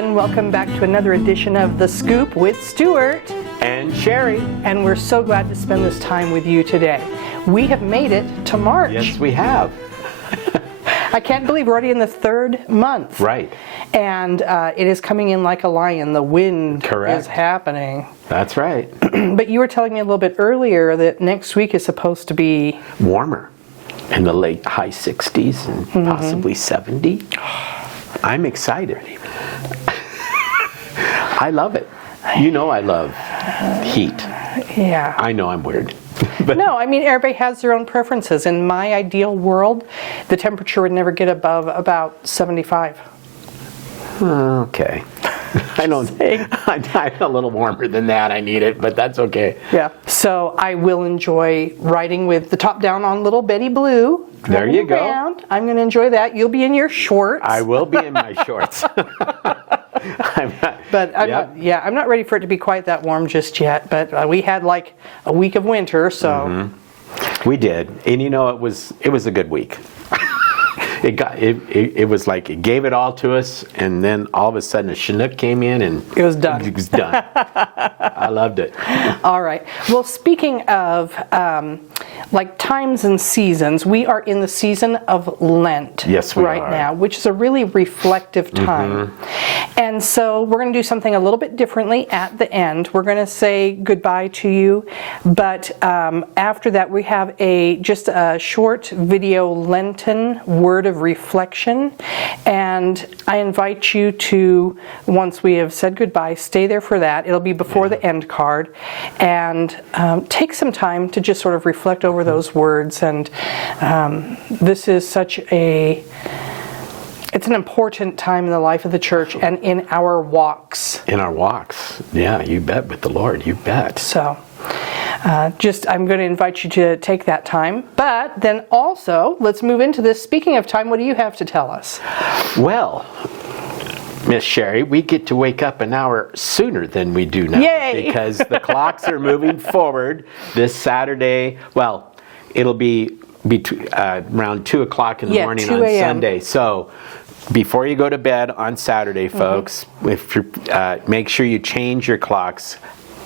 and welcome back to another edition of The Scoop with Stuart and Sherry. And we're so glad to spend this time with you today. We have made it to March. Yes, we have. I can't believe we're already in the third month. Right. And it is coming in like a lion. The wind Correct. is happening. That's right. But you were telling me a little bit earlier that next week is supposed to be warmer, in the late high 60s and possibly 70. I'm excited. I love it. You know I love heat. Yeah. I know I'm weird. But no, I mean, everybody has their own preferences. In my ideal world, the temperature would never get above about 75. Okay. I'm a little warmer than that. I need it, but that's okay. Yeah. So I will enjoy riding with the top down on little Betty Blue. There you go. Around. I'm going to enjoy that. You'll be in your shorts. I will be in my shorts. I'm not ready for it to be quite that warm just yet. But we had like a week of winter, so we did, and you know it was a good week. It was like it gave it all to us, and then all of a sudden a Chinook came in and it was done. It was done. I loved it. All right. Well, speaking of like times and seasons, we are in the season of Lent. Yes, we right are. now, which is a really reflective time. And so we're going to do something a little bit differently at the end. We're going to say goodbye to you, but after that we have just a short video Lenten word of reflection, and I invite you to, once we have said goodbye, stay there for that. It'll be before the end card, and take some time to just sort of reflect over those words. And this is it's an important time in the life of the church and in our walks. In our walks, yeah, you bet, with the Lord, you bet. So I'm going to invite you to take that time. But then also, let's move into this. Speaking of time, what do you have to tell us? Well, Miss Sherry, we get to wake up an hour sooner than we do now. Yay! Because the clocks are moving forward this Saturday. Well, it'll be around 2 o'clock in the morning 2 on a.m. Sunday. So before you go to bed on Saturday, folks, if you make sure you change your clocks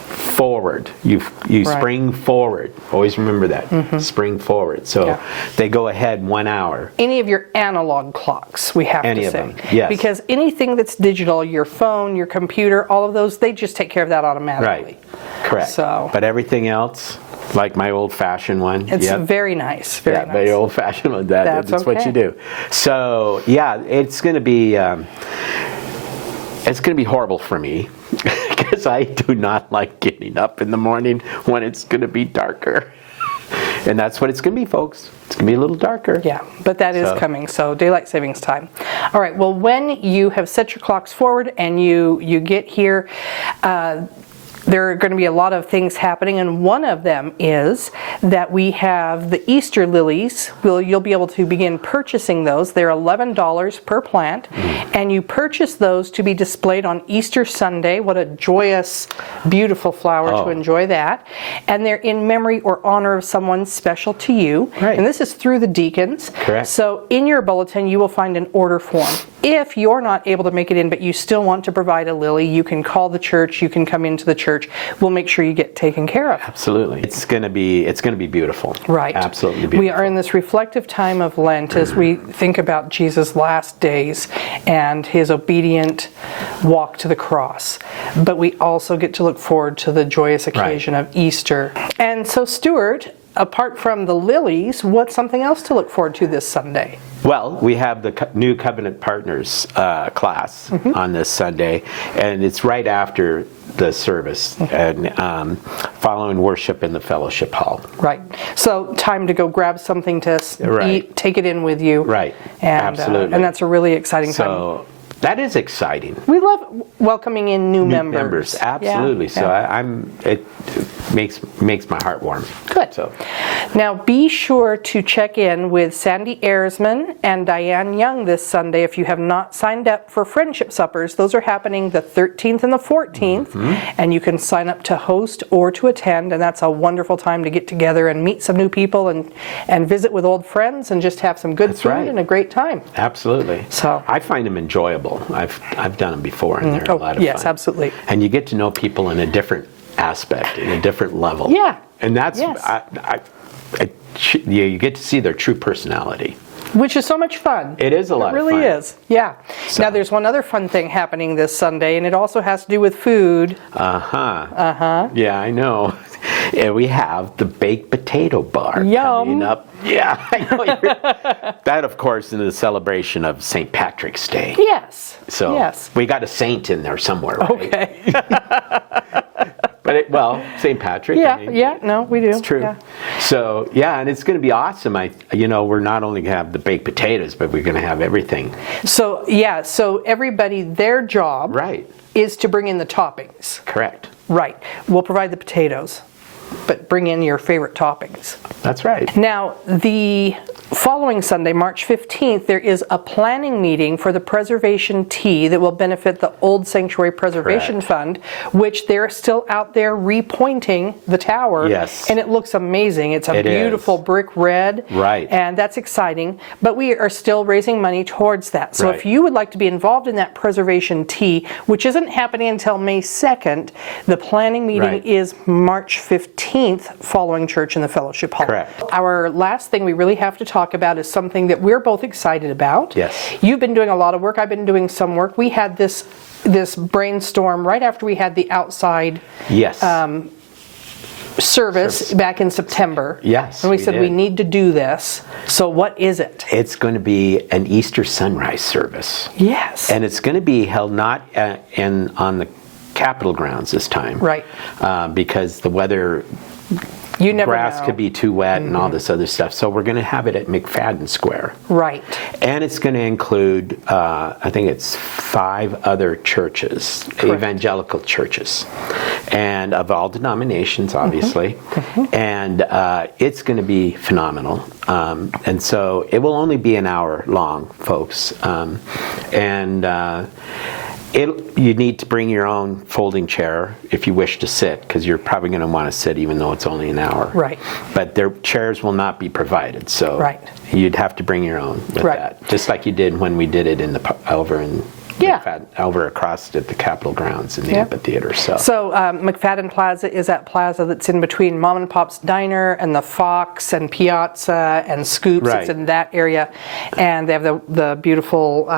forward. You spring forward. Always remember that. Spring forward. So they go ahead 1 hour. Any of your analog clocks, we have to say. Any of them, yes. Because anything that's digital, your phone, your computer, all of those, they just take care of that automatically. Right. Correct. So, but everything else, like my old-fashioned one. It's very nice. Very nice. Very old-fashioned one. That's okay. what you do. So, yeah, it's going to be horrible for me because I do not like getting up in the morning when it's going to be darker. And that's what it's going to be, folks. It's going to be a little darker. Yeah, but that is coming, so daylight savings time. All right, well, when you have set your clocks forward and you get here, there are going to be a lot of things happening, and one of them is that we have the Easter lilies. You'll be able to begin purchasing those. They're $11 per plant, and you purchase those to be displayed on Easter Sunday. What a joyous, beautiful flower to enjoy that. And they're in memory or honor of someone special to you. Right. And this is through the deacons. Correct. So in your bulletin, you will find an order form. If you're not able to make it in, but you still want to provide a lily, you can call the church, you can come into the church. We'll make sure you get taken care of. Absolutely. It's going to be beautiful. Right. Absolutely beautiful. We are in this reflective time of Lent as we think about Jesus' last days and his obedient walk to the cross. But we also get to look forward to the joyous occasion of Easter. And so, Stuart, apart from the lilies, what's something else to look forward to this Sunday? Well, we have the new Covenant Partners class on this Sunday, and it's right after the service and following worship in the fellowship hall. Right. So time to go grab something to eat, take it in with you. Right. And, absolutely. And that's a really exciting time. So that is exciting. We love welcoming in new members. Absolutely. Yeah. So it makes my heart warm. Good. So now be sure to check in with Sandy Ayersman and Diane Young this Sunday if you have not signed up for friendship suppers. Those are happening the 13th and the 14th, and you can sign up to host or to attend, and that's a wonderful time to get together and meet some new people and visit with old friends and just have some good food and a great time. Absolutely. So I find them enjoyable. people. I've done them before, and they're a lot of yes, fun. absolutely. And you get to know people in a different aspect, in a different level. Yeah. And that's, Yes. you get to see their true personality. Which is so much fun. It is a lot of fun. It really is, yeah. So. Now there's one other fun thing happening this Sunday, and it also has to do with food. Yeah, I know. And we have the baked potato bar coming up. Yeah, I know. That, of course, is the celebration of St. Patrick's Day. Yes. So yes. we got a saint in there somewhere, right? Okay. But St. Patrick. Yeah, I mean, yeah, no, we do. It's true. Yeah. So yeah, and it's going to be awesome. We're not only going to have the baked potatoes, but we're going to have everything. So so everybody, their job is to bring in the toppings. Correct. Right. We'll provide the potatoes, but bring in your favorite toppings. That's right. Now, the following Sunday, March 15th, there is a planning meeting for the preservation tea that will benefit the Old Sanctuary Preservation Fund, which they're still out there repointing the tower. Yes. And it looks amazing. It's a beautiful brick red. Right. And that's exciting. But we are still raising money towards that. So if you would like to be involved in that preservation tea, which isn't happening until May 2nd, the planning meeting is March 15th following church in the fellowship hall. Correct. Our last thing we really have to talk about is something that we're both excited about. Yes. You've been doing a lot of work. I've been doing some work. We had this brainstorm right after we had the outside service back in September. Yes. And we said we need to do this. So what is it? It's going to be an Easter sunrise service. Yes. And it's going to be held not on the Capitol grounds this time. Right. Because the weather, you never grass know. could be too wet and all this other stuff. So we're going to have it at McFadden Square. Right. And it's going to include, I think it's 5 other churches, evangelical churches, and of all denominations, obviously. And it's going to be phenomenal. And so it will only be an hour long, folks. You need to bring your own folding chair if you wish to sit, because you're probably going to want to sit even though it's only an hour. Right. But their chairs will not be provided, so you'd have to bring your own with that, just like you did when we did it in over across at the Capitol grounds in the amphitheater. So McFadden Plaza is that plaza that's in between Mom and Pop's Diner and the Fox and Piazza and Scoops. It's in that area, and they have the beautiful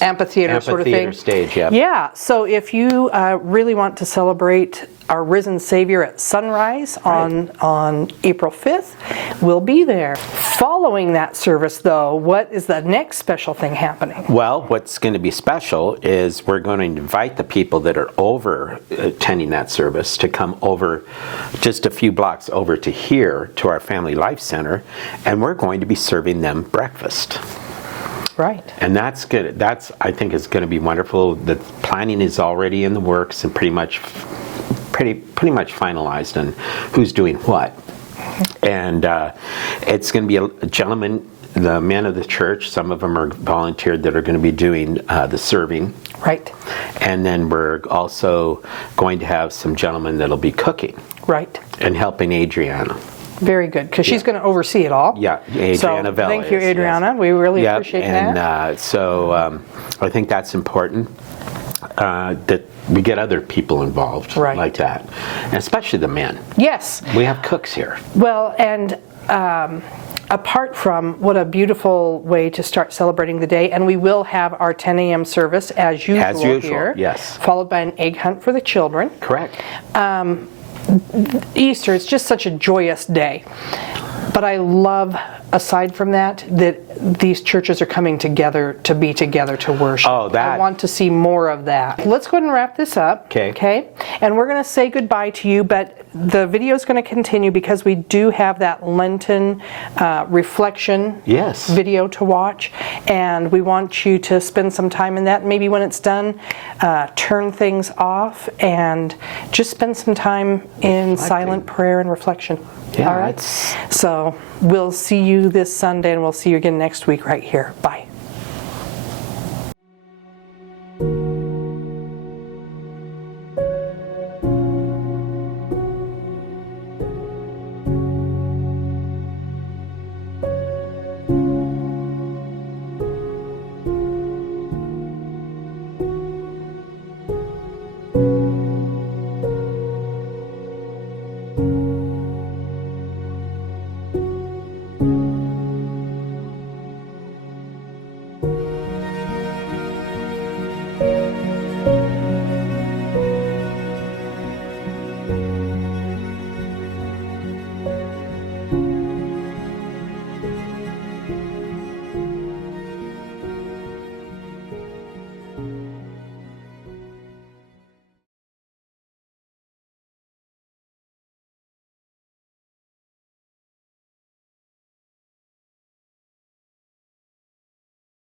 amphitheater sort of thing. Stage, Yeah. So if you really want to celebrate our risen Savior at sunrise on April 5th, we'll be there. Following that service, though, what is the next special thing happening? Well, what's going to be special is we're going to invite the people that are over attending that service to come over just a few blocks over to here to our Family Life Center, and we're going to be serving them breakfast. Right. And that's good. I think is going to be wonderful. The planning is already in the works and pretty much finalized on who's doing what. And it's going to be a gentleman, the men of the church, some of them are volunteered, that are going to be doing the serving. Right. And then we're also going to have some gentlemen that'll be cooking. Right. And helping Adriana. Very good, because she's going to oversee it all. Yeah, Adriana Vela. Thank you, Adriana. Yes. We really appreciate that. And so I think that's important. That we get other people involved like that, and especially the men. Yes. We have cooks here. Well, and apart from what a beautiful way to start celebrating the day, and we will have our 10 a.m. service as usual here. Yes. Followed by an egg hunt for the children. Correct. Easter is just such a joyous day. But I love, aside from that these churches are coming together to be together to worship. Oh, that. I want to see more of that. Let's go ahead and wrap this up. Okay? And we're going to say goodbye to you, but the video is going to continue because we do have that Lenten reflection video to watch, and we want you to spend some time in that. Maybe when it's done, turn things off and just spend some time in silent prayer and reflection. Yeah, all right? So we'll see you this Sunday, and we'll see you again next week right here. Bye.